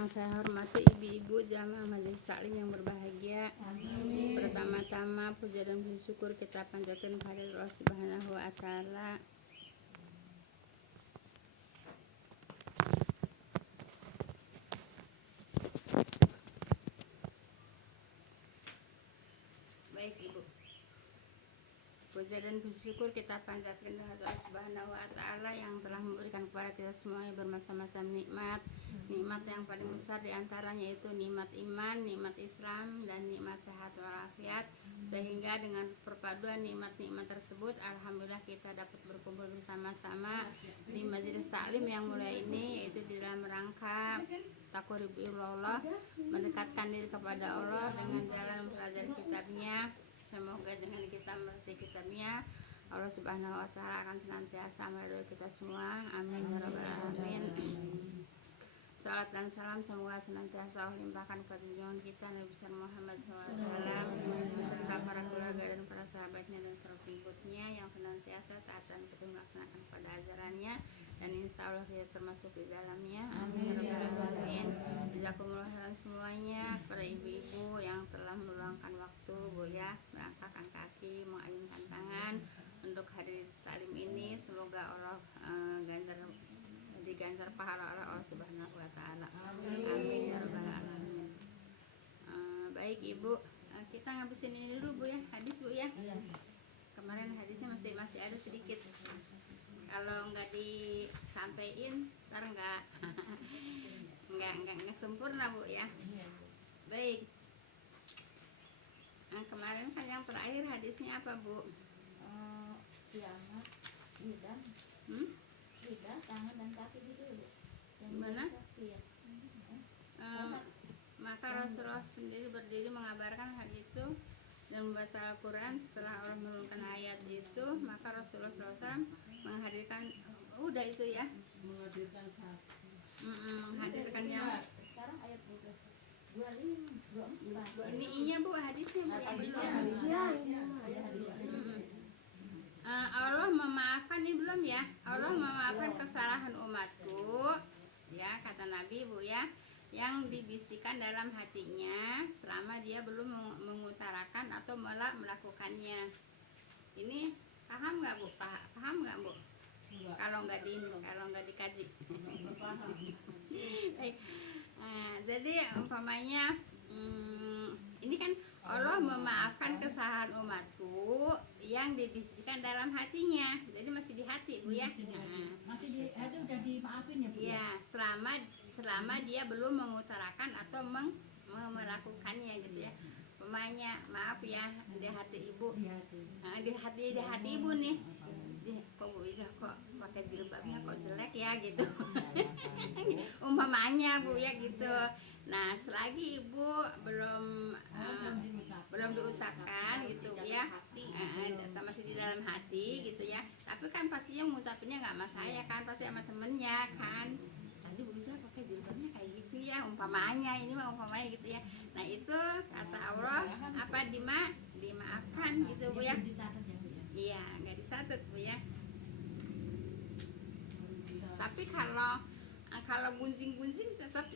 Yang saya hormati ibu-ibu jamaah majelis taklim yang berbahagia. Amin. Pertama-tama puja dan puji syukur kita panjatkan kehadirat Allah Subhanahu wa taala. Baik ibu, puja dan puji syukur kita panjatkan kehadirat Allah Subhanahu wa taala yang telah memberikan kepada kita semuanya bermacam-macam nikmat. Nikmat yang paling besar diantaranya itu nikmat iman, nikmat Islam, dan nikmat sehat walafiat. Sehingga dengan perpaduan nikmat-nikmat tersebut, alhamdulillah kita dapat berkumpul bersama-sama di majelis taklim yang mulia ini, yaitu di dalam rangka taqarrubullah, mendekatkan diri kepada Allah dengan jalan mempelajari kitabnya. Semoga dengan kita membaca kitabnya, Allah Subhanahu wa taala akan senantiasa meridhoi kita semua. Amin ya rabbal alamin. Salat dan salam semoga senantiasa Allah limpahkan kepada junjungan kita Nabi besar Muhammad SAW beserta para keluarga dan para sahabatnya dan para pengikutnya yang senantiasa taat dan patuh melaksanakan pada ajarannya, dan insya Allah kita termasuk di dalamnya. Amin ya rabbal alamin. Jazakumullah khairan semuanya, para ibu-ibu yang telah meluangkan waktu ya, merangkakkan kaki, mengayunkan tangan untuk hadir di taklim ini. Semoga Allah diganjar pahala oleh Allah Subhanahu wa taala. Amin ya rabbal alamin. Baik ibu, kita ngabisin ini dulu bu ya, hadis bu ya. Kemarin hadisnya masih ada sedikit. Kalau nggak disampaikan, ntar nggak sempurna bu ya. Baik. Kemarin kan yang terakhir hadisnya apa bu? Kiamat, lidah, lidah, tangan dan kaki dulu. Gimana? Maka Rasulullah sendiri berdiri mengabarkan hal itu dan membaca Al-Quran. Setelah Allah menurunkan ayat itu, maka Rasulullah SAW menghadirkan, udah itu ya, menghadirkan yang sekarang ayat 25, 24. ini inya bu, hadisnya bu yang belum. Allah memaafkan ini belum ya. Allah memaafkan kesalahan umatku ya, kata Nabi bu ya, yang dibisikkan dalam hatinya selama dia belum mengutarakan atau melakukannya. Ini paham nggak bu? Paham nggak bu? Kalau nggak dikaji. Jadi umpamanya ini kan Allah memaafkan kesalahan umatku yang dibisikkan dalam hatinya. Jadi masih di hati bu ya. Masih di hati udah dimaafin ya bu? Iya, selama dia belum mengutarakan atau melakukannya gitu ya. Umpamanya maaf ya, di hati ibu, di hati ibu nih. Kok bu bisa kok pakai jilbabnya kok jelek ya gitu. Umpamanya bu ya gitu. Nah, selagi ibu belum diusahakan gitu ya, masih di dalam hati gitu ya. Tapi kan pastinya ngusapinnya nggak sama saya kan, pasti sama temennya kan. Tadi bu bisa pakai jilbabnya kayak gitu ya, umpamanya, ini mah umpamanya gitu ya. Nah itu kata Allah apa dimaafkan gitu bu ya. Iya, nggak dicatat bu ya. Tapi kalau gunjing tetap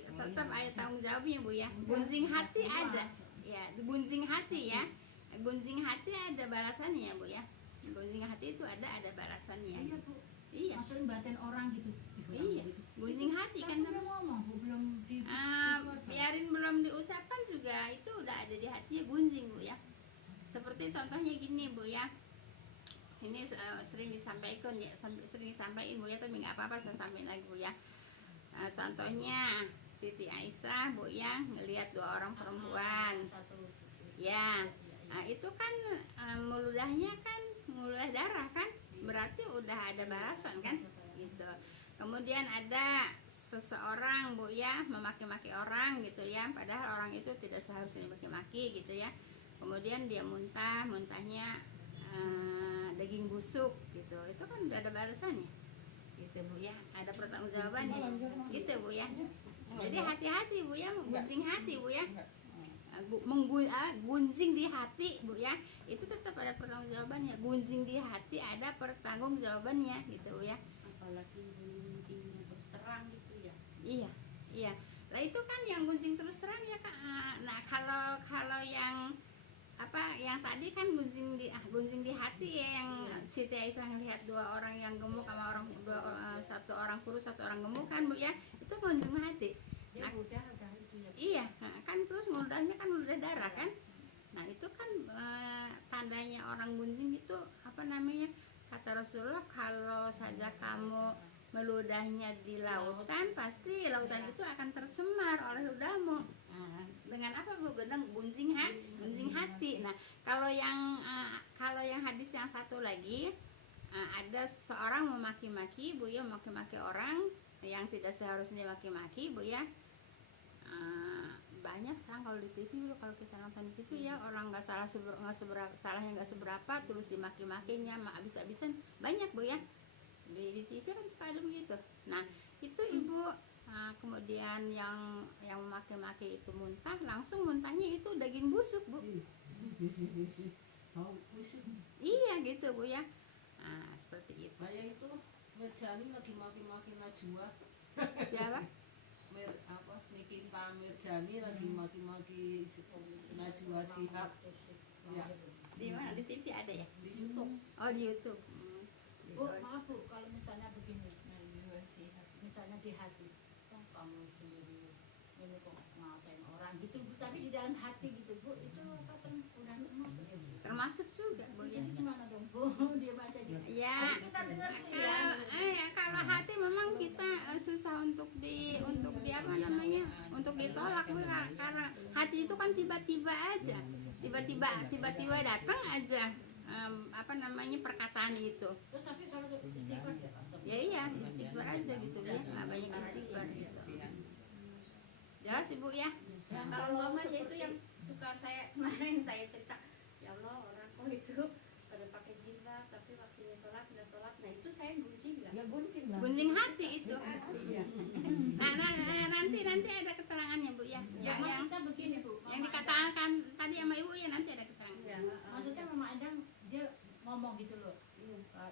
ada tanggung jawabnya bu ya. Gunjing hati ada ya, gunjing hati ya, gunjing hati ada balasannya ya bu ya. Gunjing hati itu ada balasannya. Iya bu. Iya, Masukin batin orang gitu. iya, gunjing hati kan. Udah ngomong bu, belum Biarin belum diucapkan juga itu udah ada di hatinya, gunjing bu ya. Seperti contohnya gini bu ya, ini sering disampaikan ya, sering disampaikan bu ya, tapi nggak apa-apa saya sampaikan lagi bu ya. Contohnya Siti Aisyah bu ya, ngelihat 2 orang perempuan ya. Nah itu kan meludahnya kan meludah darah kan, berarti udah ada balasan kan gitu. Kemudian ada seseorang bu ya memaki-maki orang gitu ya, padahal orang itu tidak seharusnya dimaki-maki gitu ya. Kemudian dia muntahnya daging busuk gitu, itu kan udah ada balasannya gitu bu ya, ada pertanggungjawabannya gitu bu ya. Jadi hati-hati bu ya, gunjing hati bu ya, gunjing di hati bu ya, itu tetap ada pertanggungjawabannya. Gunjing di hati ada pertanggungjawabannya gitu bu ya. apalagi gunjingnya terus terang gitu ya. Iya, iya. Lah itu kan yang tadi kan gunjing di hati ya, yang Siti Aisyah lihat dua orang yang gemuk sama satu orang kurus satu orang gemuk kan Bu ya, itu gunjing hati. Dia Nah, udah itu ya. iya kan, terus mudahnya kan udah darah kan. Nah itu kan tandanya orang gunjing itu apa namanya, kata Rasulullah, kalau saja kamu meludahnya di lautan, pasti lautan itu akan tercemar oleh ludamu. Dengan apa Bu? Gunjing hati. Nah kalau yang hadis yang satu lagi, ada seseorang memaki-maki Bu ya, memaki-maki orang yang tidak seharusnya maki-maki Bu ya. Banyak sekarang kalau di TV, kalau kita nonton di TV ya, orang nggak salahnya nggak seberapa terus dimaki-makinya habis-habisan, banyak Bu ya, di TV kan suka ada begitu. Nah itu Ibu, kemudian yang memaki-maki itu muntah, langsung muntahnya itu daging busuk Bu. Iya gitu Bu ya. Nah seperti itu. Saya itu Mirjani lagi maki-maki Najwa. Siapa? Nikita Mirjani lagi maki-maki Najwa Shihab. Ya, Di mana? Di TV ada ya? di YouTube. Oh di YouTube. Bu, maaf Bu, kalau misalnya begini, misalnya di hati, kok kamu sendiri ini kok ngatain orang gitu Bu, tapi di dalam hati gitu Bu, itu apa kan udah termasuk ya Bu? Termasuk juga Bu ya. Jadi gimana dong Bu? Dia baca gitu. Ya. Harus kita dengar sih ya. Kalau hati memang kita susah untuk di apa namanya, untuk ditolak Bu, karena hati itu kan tiba-tiba aja, tiba-tiba datang aja apa namanya perkataan itu. Terus tapi kalau istighfar ya Astagfirullah. Ya iya, istighfar aja gitu ya, nggak banyak istighfar gitu. Jelas Ibu ya. Kalau mamanya itu yang suka saya kemarin saya cerita, ya Allah orang kok itu pada pakai jilbab tapi waktunya sholat nggak sholat, nah itu saya gunjing nggak? Ya gunjing lah. Gunjing hati itu. Iya. Nanti ada keterangannya Bu ya. Ya, yang maksudnya begini Bu. yang Mama dikatakan tadi sama Ibu ya, nanti ada keterangan. Iya. maksudnya Mama Endang dia ngomong gitu loh.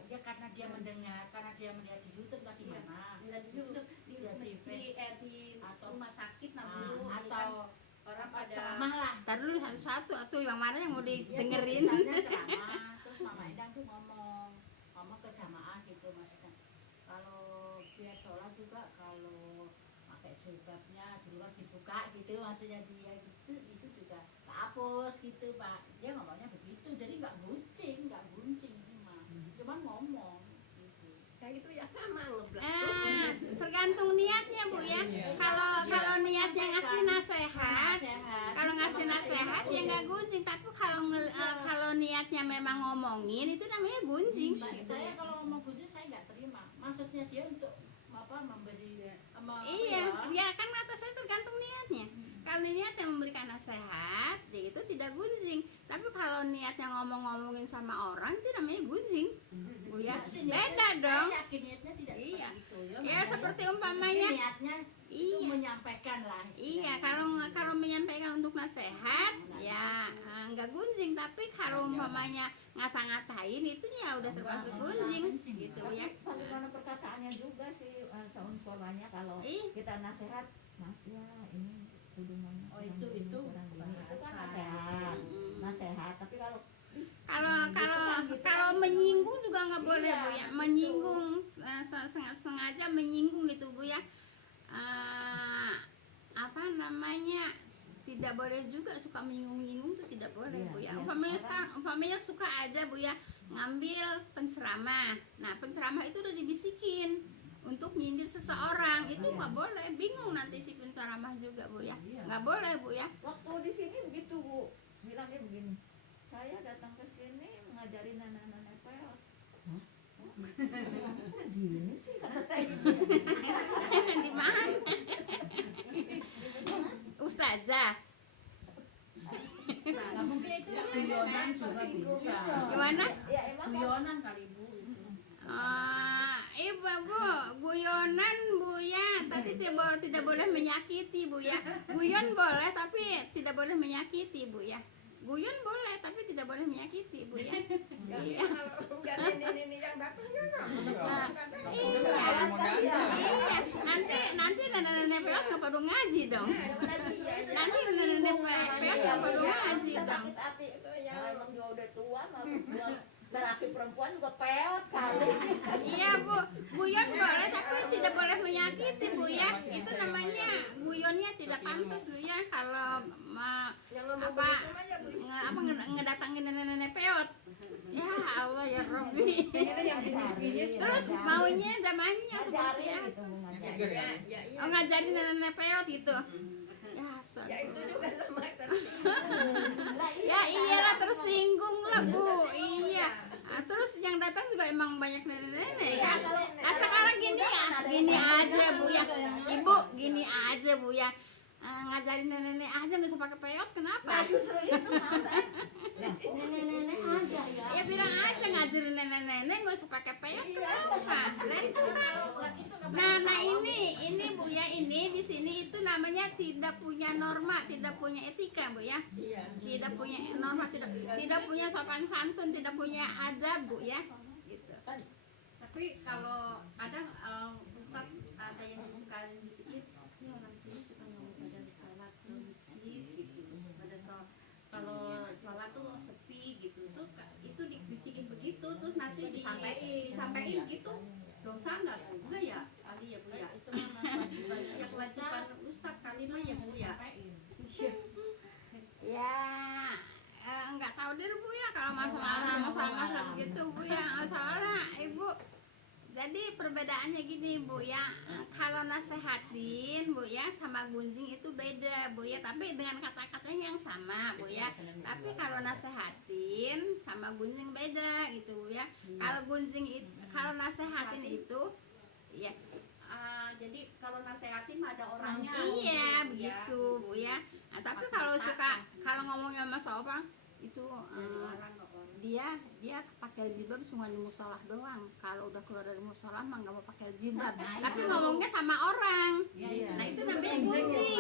Dia karena dia mendengar, karena dia melihat di YouTube atau gimana? Nggak di YouTube, di Iya, di masjid, di atau- rumah sakit nah Ah, dulu ini kan atau orang apa, pada ceramah lah. Ntar dulu satu-satu atau yang mana yang mau Ya, didengerin. misalnya ceramah, terus Mama Endang tuh ngomong ke jamaah gitu, maksudnya kalau biar sholat juga kalau pakai jilbabnya di luar dibuka gitu, maksudnya dia gitu, itu juga kehapus gitu Pak. Dia ngomongnya begitu, jadi nggak guncing ini mah, cuman ngomong gitu. kayak itu ya sama ngeblak. Tergantung niatnya Bu ya. Kalau niatnya ngasih nasehat, Sehat. kalau ngasih nasehat ya nggak gunjing. Tapi kalau niatnya memang ngomongin, itu namanya gunjing. Saya kalau ngomong guncing saya nggak terima. Maksudnya dia untuk apa, memberi Iya, ya kan kata saya tergantung niatnya. Kalau niatnya memberikan nasihat, ya itu tidak gunjing. Tapi kalau niatnya ngomong-ngomongin sama orang, itu namanya gunjing. Bu ya, beda dong. Saya yakin niatnya tidak Iya. seperti itu ya. Ya makanya. seperti Tapi umpamanya, niatnya itu iya, menyampaikan lah. iya. istilahnya. Kalau menyampaikan untuk nasihat, ya nggak gunjing. Tapi kalau umpamanya ngata-ngatain, itu ya udah termasuk gunjing, gitu ya. Bagaimana perkataannya juga sih, seumpamanya kalau Ih. kita nasihat, maaf ya ini tuduhan Oh, itu orang ini itu kan bahasa. nasihat tapi kalau Kalau menyinggung juga nggak boleh Bu ya, menyinggung sengaja menyinggung gitu Bu ya. Apa namanya, tidak boleh juga suka menyinggung-nyinggung, itu tidak boleh Iya, Bu ya. iya. Umpamanya suka ada Bu ya ngambil penceramah. Nah penceramah itu udah dibisikin untuk nyindir seseorang, itu nggak boleh. Bingung nanti si penceramah juga Bu ya, nggak boleh Bu ya. waktu di sini begitu Bu bilangnya begini, saya datang ke sini ngajarin anak-anak PL. Hah? Kok gini sih kata saya gitu ya. Di mana? Ustazah. Nah, mungkin itu guyonan juga bisa. Gimana? Ya emang kan Guyonan kali Bu. Ibu Bu, guyonan Bu ya, tapi tidak boleh menyakiti Bu ya. Guyon boleh tapi tidak boleh menyakiti Bu ya. Guyon boleh tapi tidak boleh menyakiti Bu ya. Iya. Kalau nggak nenek-nenek yang datang ya Iya. Iya. Nanti nenek-nenek PO nggak perlu ngaji dong. Nanti nenek peot nggak perlu ngaji dong. sakit hati ya emang dia udah tua mah lelaki perempuan juga peot kali. Iya bu, guyon boleh tapi tidak boleh menyakiti bu ya. Itu namanya guyonnya tidak pantas bu ya kalau ngedatangin nenek-nenek peot. Ya Allah ya Robbi. Ini yang bisnis Terus maunya zamannya seperti Ngajarin apa? gitu mau ngajarin. Oh ngajarin nenek-nenek peot gitu. Ya, Ya itu juga sama ya iyalah tersinggung lah bu, iya. Terus yang datang juga emang banyak nenek-nenek kan. Nah sekarang gini aja bu ya, ibu gini aja bu ya. Ngajarin nenek-nenek aja nggak usah pakai peot, kenapa? Nah justru itu mau saya. nenek-nenek aja ya. Ya bilang aja ngajarin nenek-nenek nggak usah pakai peot, kenapa? Nah itu kan. Nah ini bu ya, ini di sini itu namanya tidak punya norma, tidak punya etika bu ya. Tidak punya norma, tidak punya sopan santun, tidak punya adab bu ya. Gitu. Tapi kalau kadang Ustaz ada yang suka bisikin, ini orang sini suka ngomong pada sholat ke masjid gitu. Pada kalau sholat tuh sepi gitu tuh itu dibisikin begitu terus nanti disampaikan gitu. Dosa nggak juga ya kali ya bu ya? Itu memang Ya kewajiban Ustaz kali mah ya bu ya. Ya nggak tahu deh bu ya kalau masalah begitu bu ya. Soalnya ibu jadi perbedaannya gini bu ya, kalau nasehatin bu ya sama gunjing itu beda bu ya, tapi dengan kata-katanya yang sama bu ya. Tapi kalau nasehatin sama gunjing beda gitu bu ya. Kalau gunjing kalau nasehatin itu ya Jadi kalau nasehatin mah ada orangnya. iya Bu, begitu bu ya. Nah, tapi kalau ngomongnya sama seorang itu dia pakai jilbab cuma di musola doang. Kalau udah keluar dari musola mah nggak mau pakai jilbab. Tapi ngomongnya sama orang. Nah itu namanya gunjing.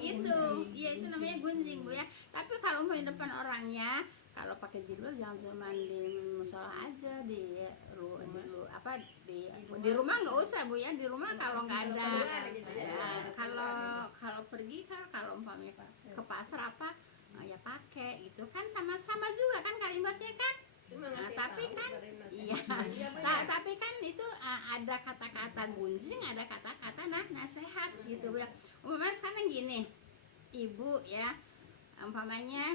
Gitu. Iya itu namanya gunjing bu ya. Tapi kalau mau di depan orangnya, kalau pakai jilbab jangan cuma di musola aja, di rumah nggak usah bu ya. Di rumah kalau nggak ada ya, kalau pergi kalau umpamanya ke pasar apa ya pakai gitu kan, sama-sama juga kan kalimatnya kan. Nah, tapi kan tapi kan itu ada kata-kata gunjing, ada kata-kata nasihat gitu ya. Umpamanya sekarang gini, ibu ya umpamanya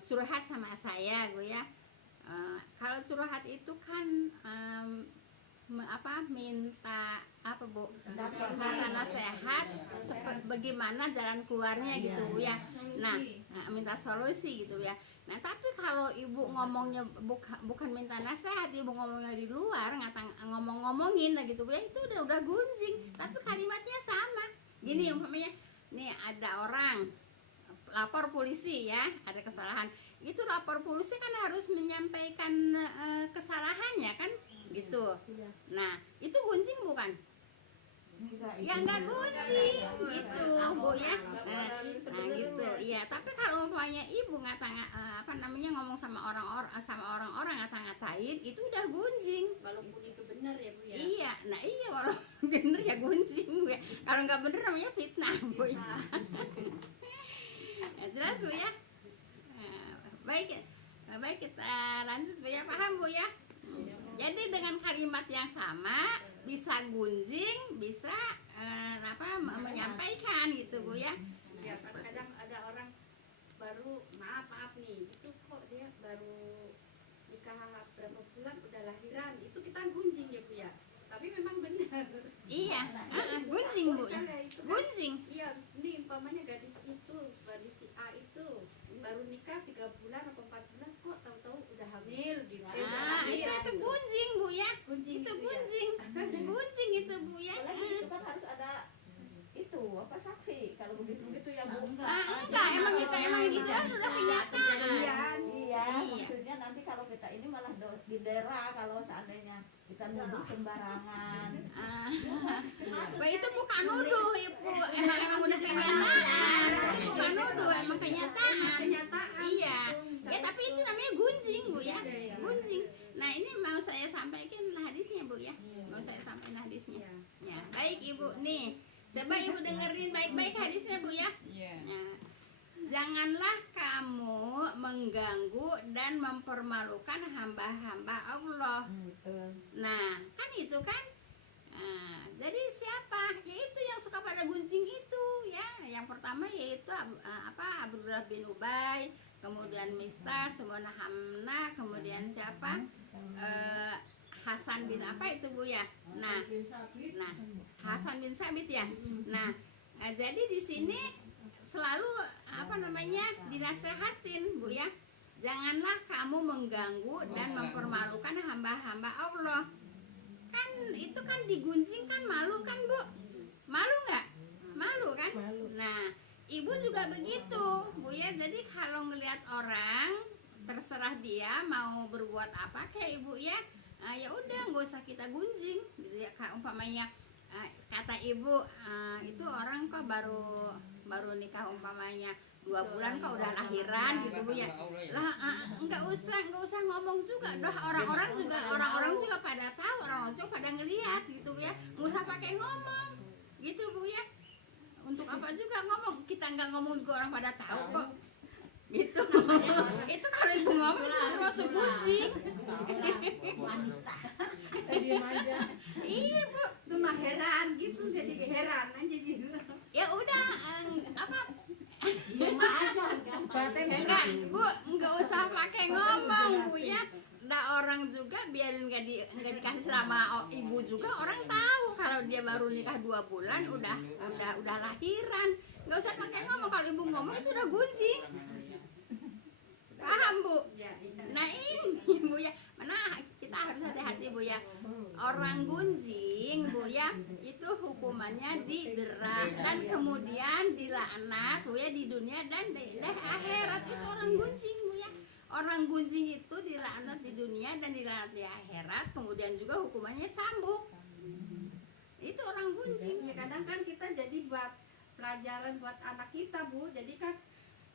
curhat sama saya gue ya. Kalau curhat itu kan minta apa bu, minta nasihat bagaimana jalan keluarnya gitu bu ya. Nah minta solusi gitu ya. Nah tapi kalau ibu ngomongnya bukan minta nasihat, ibu ngomongnya di luar ngomongin lah gitu bu ya, itu udah gunjing. Tapi kalimatnya sama gini umpamanya nih ada orang lapor polisi ya, ada kesalahan, itu lapor polisi kan harus menyampaikan kesalahannya kan gitu. Nah itu gunjing bukan? Ya nggak gunjing gitu bu ya. Nah gitu iya. Tapi kalau umpamanya ibu ngomong sama orang-orang ngata-ngatain, itu udah gunjing. Walaupun itu benar ya bu ya. Iya, nah iya walaupun bener ya gunjing bu ya. Kalau nggak bener namanya fitnah bu ya. Jelas bu ya. Baik kita lanjut bu ya, paham bu ya. Jadi dengan kalimat yang sama bisa gunjing, bisa menyampaikan gitu bu ya. Ya kadang ada orang baru maaf nih, itu kok dia baru nikah berapa bulan udah lahiran, itu kita gunjing ya bu ya. Tapi memang benar. Iya, gunjing bu. Gunjing. Iya, ini umpamanya gadis si A itu baru nikah 3 bulan atau 4 bulan kok tahu-tahu udah hamil gitu. Itu gunjing bu ya. Gunjing Itu gitu ya. gunjing. Gunjing itu bu ya. Apalagi itu kan harus ada itu saksi kalau begitu ya bu. Enggak, emang gitu sudah kenyataan. Iya, maksudnya nanti kalau kita ini malah didera kalau seandainya kita nuduh sembarangan. Itu bukan nuduh ibu, emang udah kenyataan. Itu bukan nuduh, emang kenyataan. Iya. Ya tapi itu namanya gunjing bu ya. Gunjing. Nah ini mau saya sampaikan hadisnya bu ya. Mau saya sampaikan hadisnya. Ya baik ibu nih. Coba ibu dengerin baik-baik hadisnya bu ya. Nah, janganlah kamu mengganggu dan mempermalukan hamba-hamba Allah. Betul. Nah, kan itu kan. Nah, jadi siapa? Yaitu yang suka pada gunjing itu ya. Yang pertama yaitu Abdullah bin Ubay, kemudian Mistah, kemudian Hamna, kemudian siapa? Hasan bin apa itu bu ya? Nah, Hasan bin Sabit ya. Nah, jadi di sini selalu dinasehatin bu ya. Janganlah kamu mengganggu dan mempermalukan hamba-hamba Allah. Kan itu kan digunjing kan malu kan bu? Malu nggak? Malu kan? Nah, ibu juga begitu bu ya. Jadi kalau ngelihat orang terserah dia mau berbuat apa kayak ibu ya. Ya udah nggak usah kita gunjing gitu ya. Umpamanya kata ibu itu orang kok baru nikah umpamanya 2 bulan kok udah lahiran gitu bu ya. Lah nggak usah ngomong juga dah, orang-orang juga pada tahu, orang juga pada ngelihat gitu bu ya. Nggak usah pakai ngomong gitu bu ya. Untuk apa juga ngomong, kita nggak ngomong juga orang pada tahu kok gitu. Itu kalau ibu ngomong itu termasuk gunjing. Wanita. Diam aja. Iya bu, Itu mah heran gitu, jadi heran aja gitu. ya udah Diam aja. enggak bu, nggak usah pakai ngomong bu ya. Nah orang juga biarin nggak dikasih sama ibu juga, orang tahu kalau dia baru nikah 2 bulan udah lahiran. Nggak usah pakai ngomong, kalau ibu ngomong itu udah gunjing. Paham bu? Nah ini bu ya, mana kita harus hati-hati bu ya. Orang gunjing bu ya, itu hukumannya didera dan kemudian dilaknat bu ya di dunia dan di akhirat. Itu orang gunjing bu ya. Orang gunjing itu dilaknat di dunia dan dilaknat di akhirat, kemudian juga hukumannya cambuk. Itu orang gunjing. Ya kadang kan kita jadi buat pelajaran buat anak kita bu, jadi kan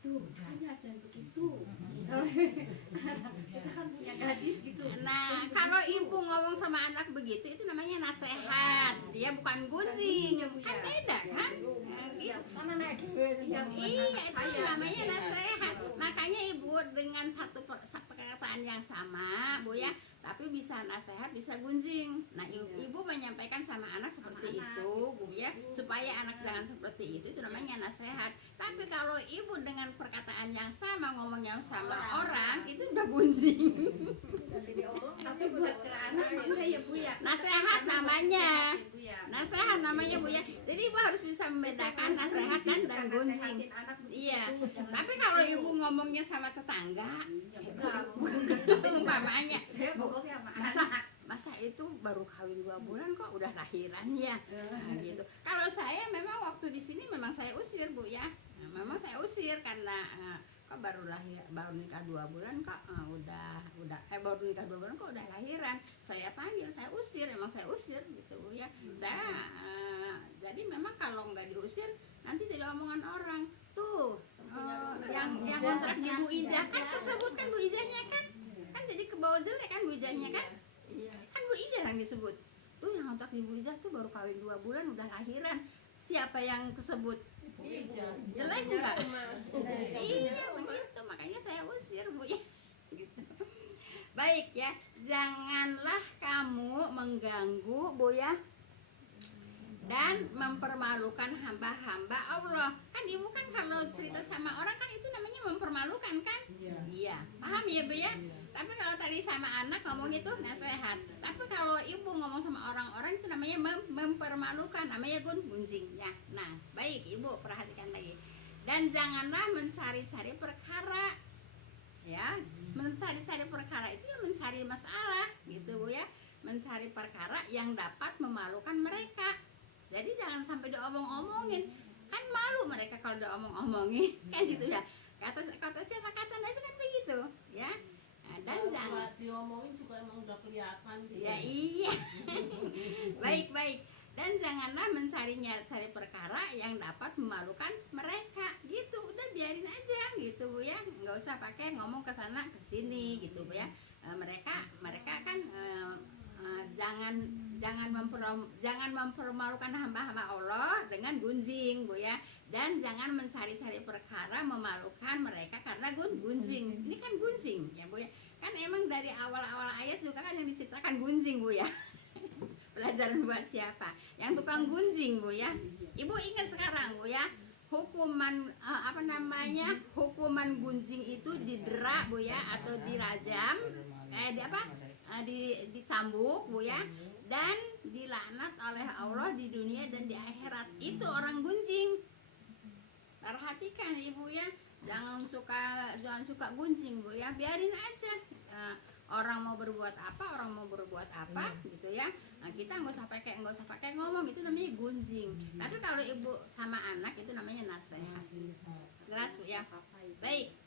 tuh makanya jangan begitu. Kita kan punya gadis gitu. Nah, kalau ibu ngomong sama anak begitu itu namanya nasihat. Dia bukan gunjing. Kan beda kan? Nah, gitu. Mana naik Yang Iya, itu namanya nasihat. Makanya ibu dengan satu perkataan yang sama, bu ya, tapi bisa nasihat, bisa gunjing. Nah, ibu menyampaikan sama anak seperti itu, bu ya, supaya anak jangan seperti itu namanya nasihat. Tapi kalau ibu dengan perkataan yang sama, ngomongnya sama orang, itu udah gunjing. Tapi buat ke anak enggak ya bu ya. Nasihat namanya. Bu ya. Nasihat namanya bu ya. Jadi ibu harus bisa membedakan nasihat dan gunjing. Nasehatin anak begitu. Iya. Jangan Tapi kalau ibu ngomongnya sama tetangga, ya udah. umpamanya, Saya ngomongnya sama masa anak. masa itu baru kawin 2 bulan kok udah lahiran ya. Nah, gitu. Kalau saya memang waktu di sini memang saya usir bu ya. Nah, memang saya usir karena kok baru nikah 2 bulan kok baru nikah 2 bulan kok udah lahiran. Saya panggil, saya usir, emang saya usir gitu bu ya. Saya jadi memang kalau nggak diusir nanti jadi omongan orang tuh yang kontrak di Bu Ijah kan kesebut kan Bu Ijahnya kan jadi ke bawah jelek kan Bu Ijahnya kan Bu Ijah yang disebut tuh yang kontrak di Bu Ijah tuh baru kawin 2 bulan udah lahiran. Siapa yang kesebut? Jelek enggak? Iya begitu, makanya saya usir bu ya. Gitu. Baik ya, janganlah kamu mengganggu bu ya dan mempermalukan hamba-hamba Allah. Kan ibu kan kalau cerita sama orang kan itu namanya mempermalukan kan? Iya. Paham ya bu ya? Tapi kalau tadi sama anak ngomong itu nasihat. Tapi kalau ibu ngomong sama orang-orang itu namanya mempermalukan, namanya gunjing ya. Nah, baik ibu perhatikan lagi. Dan janganlah mencari-cari perkara. Ya, mencari-cari perkara itu ya mencari masalah gitu bu ya. Mencari perkara yang dapat memalukan mereka. Jadi jangan sampai diomong-omongin. Kan malu mereka kalau diomong-omongin kan gitu ya. Kata siapa kata Nabi kan begitu ya. Nah, dan jangan diomongin juga emang udah kelihatan sih. ya iya. Baik. Dan janganlah cari perkara yang dapat memalukan mereka gitu. Udah biarin aja gitu bu ya. Nggak usah pakai ngomong ke sana ke sini gitu bu ya. Mereka kan jangan mempermalukan hamba-hamba Allah dengan dengan gunjing Bu ya. Dan jangan mencari-cari perkara memalukan mereka karena gunjing. Ini kan gunjing ya Bu ya. Kan emang dari awal-awal ayat juga kan yang diceritakan gunjing Bu ya. Pelajaran buat siapa? Yang tukang gunjing Bu ya. Ibu ingat sekarang Bu ya, hukuman hukuman gunjing itu didera Bu ya, atau dirajam, dicambuk Bu ya, dan dilaknat oleh Allah di dunia dan di akhirat. Itu orang gunjing. Perhatikan Ibu ya, jangan suka gunjing Bu ya, biarin aja. Orang mau berbuat apa gitu ya. Nah, kita nggak usah pakai ngomong, itu namanya gunjing. Tapi kalau ibu sama anak itu namanya nasihat. Jelas Bu ya. Baik.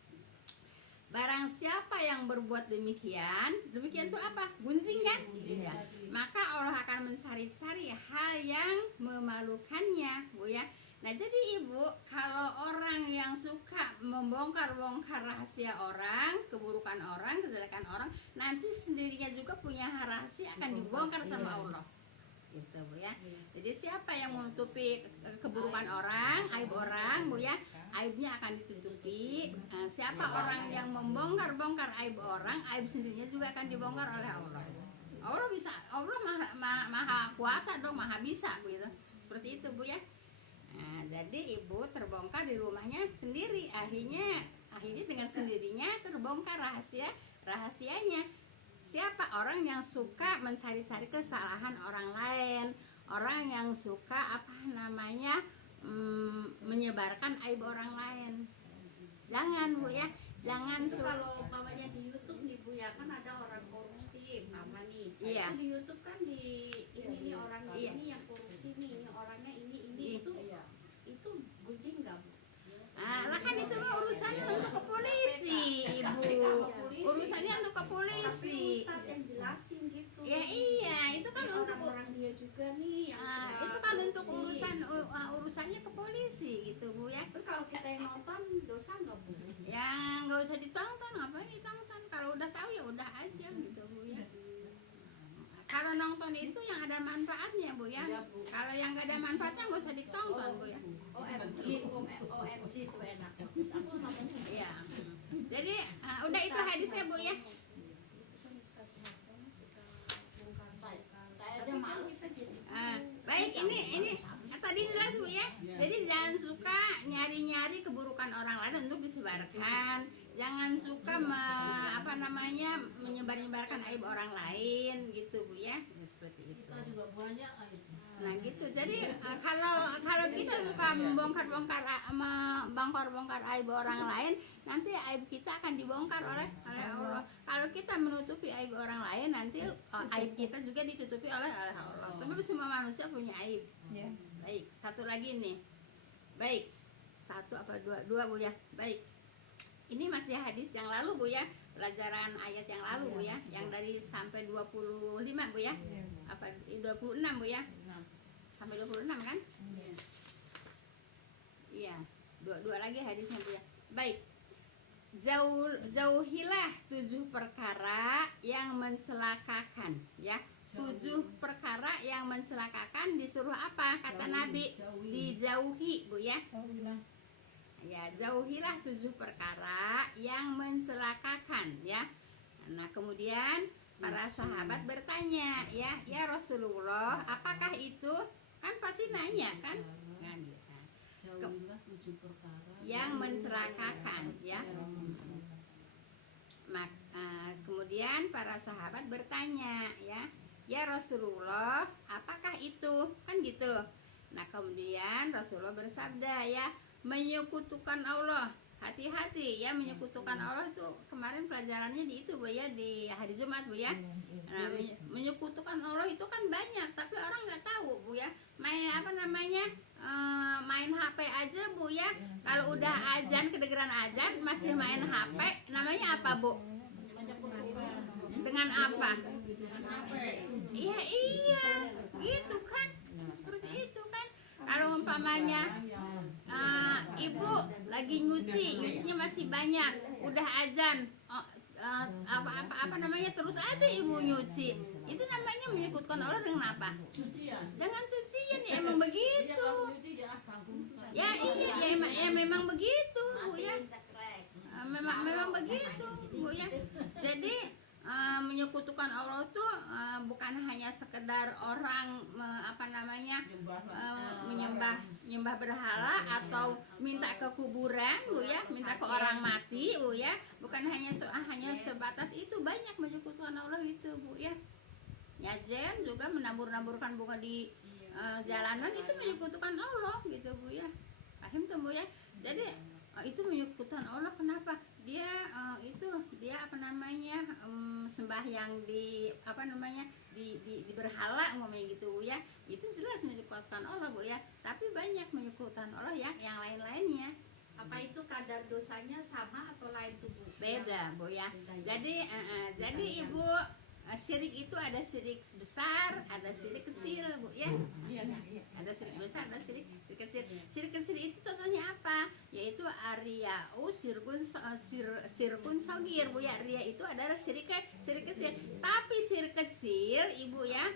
Barang siapa yang berbuat demikian itu apa? Gunjing kan? Iya. Maka Allah akan mencari-cari hal yang memalukannya Bu ya. Nah jadi Ibu, kalau orang yang suka membongkar-bongkar rahasia orang, keburukan orang, kejelekan orang, nanti sendirinya juga punya rahasia akan dibongkar sama Allah. Gitu Bu ya. Jadi siapa yang menutupi keburukan orang, aib orang Bu ya, aibnya akan ditutupi. Siapa orang yang membongkar-bongkar aib orang, aib sendirinya juga akan dibongkar oleh Allah. Allah maha kuasa dong, maha bisa gitu. Seperti itu Bu ya. Nah, jadi ibu terbongkar di rumahnya sendiri, akhirnya dengan sendirinya terbongkar rahasianya. Siapa orang yang suka mencari-cari kesalahan orang lain, orang yang suka menyebarkan aib orang lain. Jangan Bu ya, jangan Kalau umpamanya di YouTube nih Bu ya, kan ada orang korupsi umpama nih. Iya. Itu di YouTube kan ini orangnya ini yang korupsi nih, ini orangnya ini itu gunjing nggak Bu? lah kan itu mah urusannya untuk ke polisi Ibu. Urusannya untuk ke polisi. Tapi Ustadz yang jelasin gitu. Ya iya, itu kan Ini untuk orang dia juga nih yang itu kan untuk urusannya ke polisi gitu Bu ya. Tapi kalau kita yang nonton dosa nggak Bu? Ya nggak usah ditonton, ngapain ditonton? Kalau udah tahu ya udah aja gitu Bu ya. Kalau nonton itu yang ada manfaatnya Bu ya. Kalau yang nggak ada manfaatnya nggak usah ditonton Bu ya. OMG itu enak. Aku nontonnya. Iya. Jadi udah itu hadisnya Bu ya. Saya aja malu. Baik, ini tadi jelas Bu ya. Jadi jangan suka nyari-nyari keburukan orang lain untuk disebarkan. Jangan suka menyebar-nyebarkan aib orang lain gitu Bu ya. Seperti itu. Kita juga banyak aib. Nah gitu. Jadi kalau kita suka membongkar aib orang lain, nanti aib kita akan dibongkar oleh Allah. Kalau kita menutupi aib orang lain, nanti aib kita juga ditutupi oleh Allah. Sebab semua manusia punya aib. Baik, satu lagi nih. Baik, satu apa dua Bu ya. Baik. Ini masih hadis yang lalu Bu ya, pelajaran ayat yang lalu Bu ya, yang dari sampai 25 Bu ya. Apa 26 Bu ya? Sampai 26 kan? Iya. Dua lagi hadisnya Bu ya. Baik. Jauhilah 7 perkara yang mencelakakan ya. 7 perkara yang mencelakakan disuruh apa? Kata Nabi, dijauhi Bu ya. Ya, jauhilah 7 perkara yang mencelakakan ya. Nah, kemudian para sahabat bertanya, ya Rasulullah, apakah itu? Kan pasti nanya kan? Jauhilah 7 perkara Yang mencelakakan ya. Kemudian para sahabat bertanya, ya Rasulullah, apakah itu? Kan gitu. Nah, kemudian Rasulullah bersabda ya, menyekutukan Allah. Hati-hati ya, menyekutukan Allah itu kemarin pelajarannya di itu Bu ya, di hari Jumat Bu ya. Nah, menyekutukan Allah itu kan banyak, tapi orang nggak tahu Bu ya. Main HP aja Bu ya. Kalau udah azan, kedengeran azan masih main HP, namanya apa Bu? Dengan apa? Iya, gitu kan. Seperti itu kan. Kalau umpamanya ibu lagi nyucinya masih banyak, udah azan, terus aja ibu nyuci, itu namanya menyekutukan Allah dengan apa? cucian. Dengan cucian ya, emang begitu. Iya, kalau nyuci jangan memang begitu Bu ya. Jadi menyekutukan Allah tuh bukan hanya sekedar orang menyembah berhala atau minta ke kuburan Bu ya, minta ke orang mati Bu ya. Bukan hanya sebatas itu, banyak menyekutukan Allah itu Bu ya. Nyajen juga menabur-naburkan bunga di jalanan itu menyekutukan Allah gitu Bu ya. Paham tuh Bu ya. Jadi itu menyekutukan Allah. Kenapa? Dia sembahyang di di berhala umpamanya gitu Bu ya. Itu jelas menyekutukan Allah Bu ya. Tapi banyak menyekutukan Allah yang lain-lainnya. Apa itu kadar dosanya sama atau lain tuh Bu? Beda Bu ya. Jadi Ibu, syirik itu ada syirik besar, ada syirik kecil Bu ya. Ada syirik besar, ada syirik kecil. Syirik kecil itu contohnya apa? Yaitu ariyau sirkun sogir Bu ya. Ria itu adalah syirik kecil. Tapi syirik kecil Ibu ya,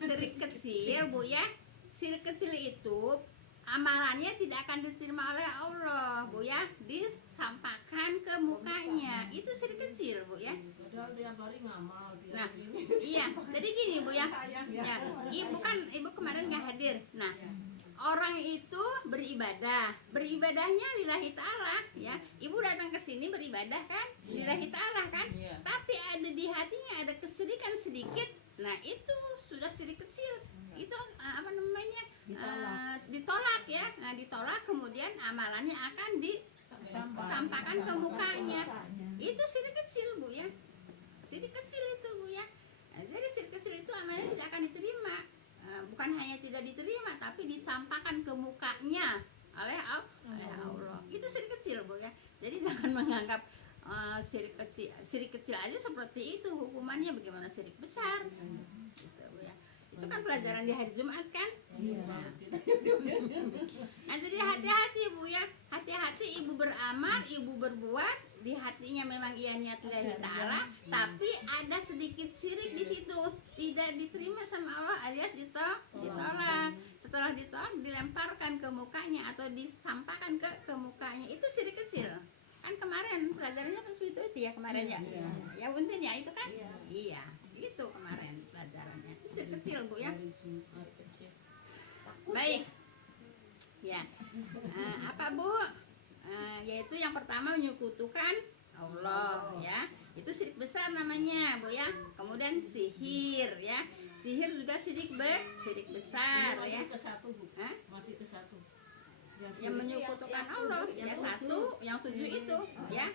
syirik kecil Bu ya. Syirik kecil itu amalannya tidak akan diterima oleh Allah Bu ya, disampaikan ke mukanya. Itu syirik kecil Bu ya. Padahal tiap hari ngamal, Nah, tiap hari. iya, jadi gini Bu ya. Ya, ibu kemarin nggak hadir. Nah, orang itu beribadahnya lillahi ta'ala ya. Ibu datang ke sini beribadah kan, lillahi ta'ala kan. Iya. Tapi ada di hatinya ada kesedihan sedikit. Nah, itu sudah syirik kecil. Itu ditolak ya. Nah, ditolak kemudian amalannya akan disampaikan ke mukanya. Itu syirik kecil Bu ya. Syirik kecil itu Bu ya. Nah, jadi syirik kecil itu amalnya tidak akan diterima. Bukan hanya tidak diterima tapi disampaikan ke mukanya oleh Allah. Itu syirik kecil Bu ya. Jadi jangan menganggap syirik kecil aja seperti itu hukumannya, bagaimana syirik besar. Gitu Bu ya. Itu kan pelajaran di hari Jumat kan. Nah, jadi hati-hati Bu ya. Hati-hati Ibu beramal, Ibu berbuat, di hatinya memang ia niat lillahi ta'ala, tapi ada sedikit syirik di situ, tidak diterima sama Allah alias ditolak. Setelah ditolak dilemparkan ke mukanya atau disampaikan ke mukanya. Itu syirik kecil. Kan kemarin pelajarannya seperti itu ya kemarin ya. Ya Untin ya itu kan? Iya, itu kemarin pelajarannya. Itu syirik kecil Bu ya. Baik. Ya. Apa Bu? Yaitu yang pertama menyekutukan Allah ya. Itu syirik besar namanya Bu ya. Kemudian sihir ya. Sihir juga syirik besar ya. Masih ke satu Bu. Hah? Masih ke satu. Yang menyekutukan Allah ya satu, yang tujuh itu ya.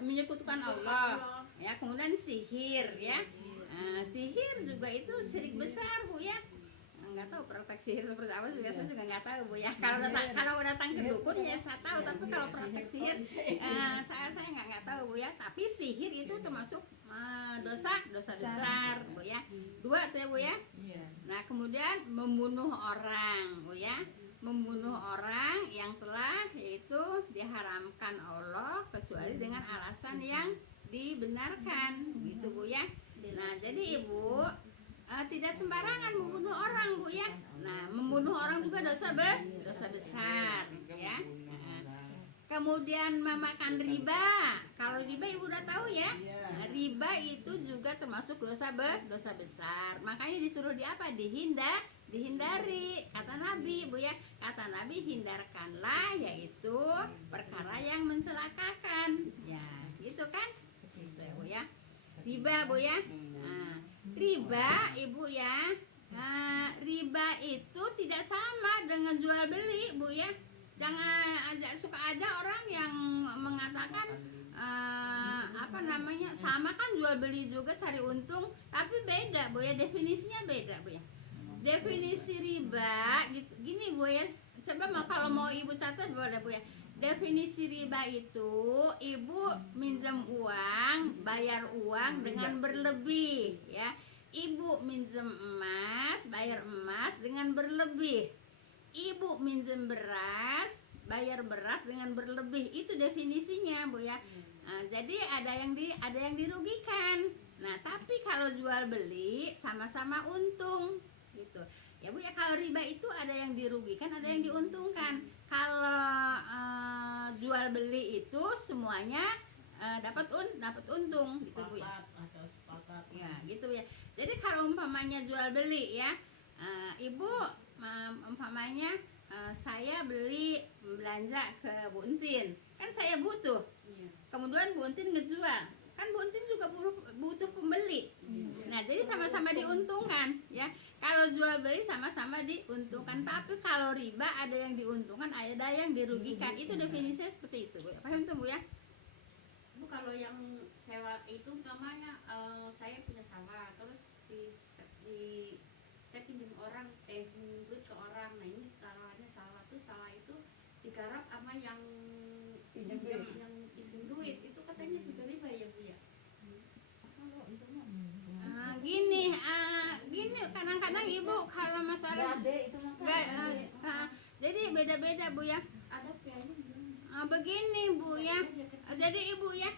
Menyekutukan Allah ya. Kemudian sihir ya. Sihir juga itu syirik besar Bu ya. Nggak tahu praktek sihir seperti apa juga saya juga nggak tahu Bu ya. Kalau datang ke dukun ya saya tahu, tapi kalau praktek sihir saya nggak tahu Bu ya. Tapi sihir itu termasuk dosa besar Bu ya. Dua tuh ya Bu ya. Nah, kemudian membunuh orang Bu ya. Membunuh orang yang telah yaitu diharamkan Allah kecuali dengan alasan yang dibenarkan gitu Bu ya. Nah, jadi Ibu tidak sembarangan membunuh orang Bu ya. Nah, membunuh orang juga dosa besar ya. Kemudian memakan riba. Kalau riba Ibu udah tahu ya. Riba itu juga termasuk dosa besar. Makanya disuruh dihindari. Kata Nabi Bu ya. Kata Nabi hindarkanlah yaitu perkara yang mencelakakan. Ya, gitu kan? Gitu Bu ya. Riba Bu ya. Nah, riba Ibu ya. Riba itu tidak sama dengan jual beli Bu ya. Jangan suka ada orang yang mengatakan sama kan jual beli juga cari untung, tapi beda Bu ya, definisinya beda Bu ya. Definisi riba gini Bu ya. Sebab kalau mau Ibu catat boleh Bu ya. Definisi riba itu Ibu minjem uang, bayar uang dengan berlebih ya. Ibu minjem emas, bayar emas dengan berlebih. Ibu minjem beras, bayar beras dengan berlebih. Itu definisinya Bu ya. Nah, jadi ada yang dirugikan. Nah, tapi kalau jual beli sama-sama untung gitu. Ya Bu ya, kalau riba itu ada yang dirugikan, ada yang diuntungkan. Kalau jual jual beli itu semuanya dapat untung gitu Bu ya. Sepakat, ada sepakat. Ya gitu ya. Jadi kalau umpamanya jual beli ya, ibu umpamanya saya beli belanja ke Bu Entin, kan saya butuh. Iya. Kemudian Bu Entin ngejual, kan Bu Entin juga butuh pembeli. Nah jadi sama-sama diuntungkan ya. Kalau jual beli sama-sama diuntungkan. Tapi kalau riba ada yang diuntungkan, ada yang dirugikan. Itu definisinya seperti itu Bu. Paham tuh Bu ya? Bu, kalau yang sewa itu namanya saya punya sawah, terus saya pinjam orang, pinjam duit ke orang. Nah ini taruhannya sawah itu digarap sama yang Pinjam duit. yang pinjam duit itu katanya juga riba ya Bu ya. Kalau itu mah Gini kadang-kadang ibu kalau masalah gade itu mah jadi beda-beda Bu ya. Ada kayaknya bilang Begini Bu ya, jadi ibu ya